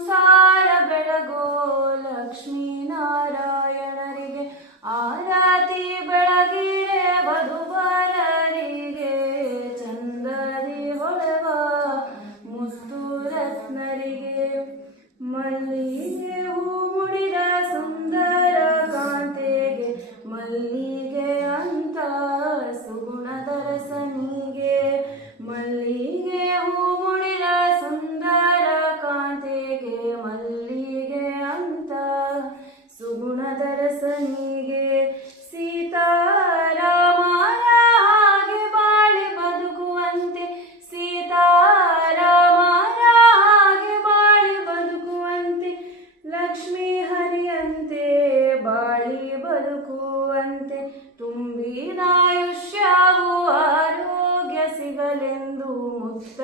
ಸಂಸಾರ ಬೆಳಗೋ ಲಕ್ಷ್ಮೀನಾರಾಯಣರಿಗೆ ಆರತಿ ಬೆಳಗಿರೆ ವಧುವರರಿಗೆ ಚಂದದಿ ಹೊಳೆವ ಮುತ್ತು ರತ್ನರಿಗೆ ಮಲ್ಲಿಗೆ ಹೂ ಮುಡಿದ ಸುಂದರ ಕಾಂತೆಗೆ ಮಲ್ಲಿಗೆ ಅಂತ ಸುಗುಣದ ರಸನಿಗೆ ಮಲ್ಲಿಗೆ ಹೂ ಮುಡಿದ ಸುಂದರ ಕಾಂತೆಗೆ ಮಲ್ಲಿಗೆ ಅಂತ ಸುಗುಣದ ರಸನಿಗೆ ಸೀತಾರಾಮರ ಹಾಗೆ ಬಾಳಿ ಬದುಕುವಂತೆ ಸೀತಾರಾಮರ ಹಾಗೆ ಬಾಳಿ ಬದುಕುವಂತೆ ಲಕ್ಷ್ಮೀ ಹರಿಯಂತೆ ಬಾಳಿ ಬದುಕುವಂತೆ ತುಂಬಿದ ಆಯುಷ್ಯವು ಆರೋಗ್ಯ ಸಿಗಲೆಂದು ಮುತ್ತ